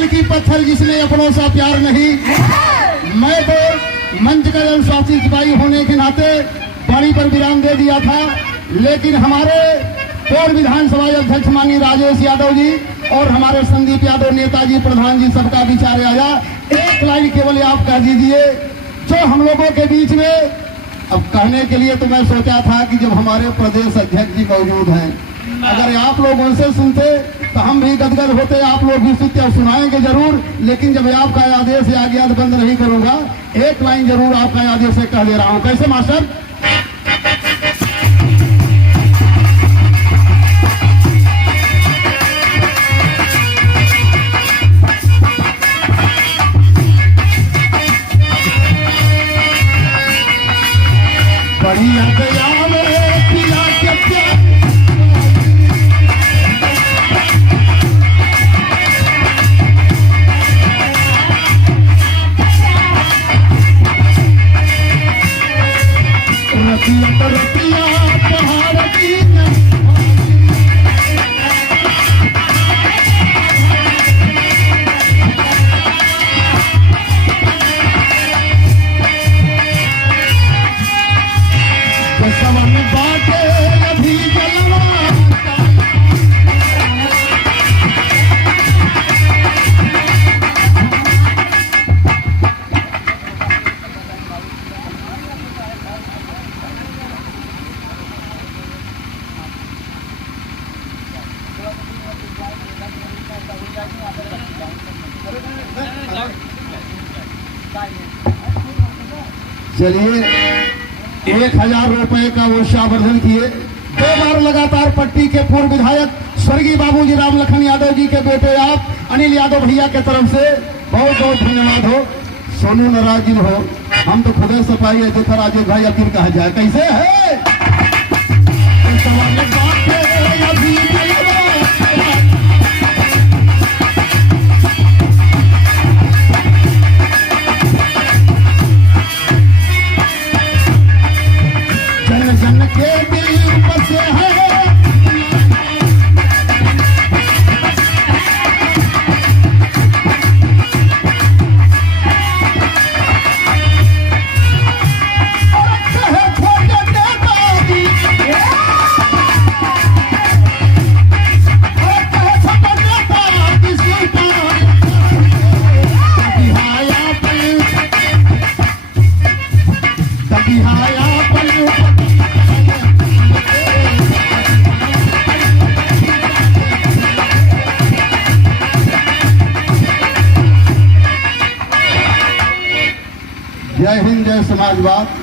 दिल की पत्थर जिसने अपनों सा प्यार नहीं। मैं तो मंच का अनुशासित सिपाही होने के नाते बाड़ी पर विराम दे दिया था, लेकिन हमारे पूर्व विधानसभा अध्यक्ष माननीय राजेश यादव जी और हमारे संदीप यादव नेताजी प्रधान जी सबका विचार आया। एक लाइन केवल आप कह दीजिए जो हम लोगों के बीच में। अब कहने के लिए तो मैं सोचा था कि जब हमारे प्रदेश अध्यक्ष जी मौजूद हैं, अगर आप लोग उनसे सुनते तो हम भी गदगद होते, आप लोग भी सुनते और सुनाएंगे जरूर। लेकिन जब आपका आदेश आ गया तो बंद नहीं करूंगा, एक लाइन जरूर आपका आदेश से कह दे रहा हूं। कैसे मास्टर? बढ़िया गया मेरे पिया के प्यार, रतिया पहाड़ की सवन बाटे अभी जलवा, चलिए 1000 रुपए का वर्षावर्धन किए। 2 बार लगातार पट्टी के पूर्व विधायक स्वर्गीय बाबूजी राम लखन यादव जी के बेटे आप अनिल यादव भैया के तरफ से बहुत बहुत धन्यवाद हो। सोनू नाराज जी हो, हम तो खुदे सफाई है देखा राजेश भाई अब फिर कहा जाए कैसे है। जन के दिल बसे है, जय हिंद जय समाजवाद।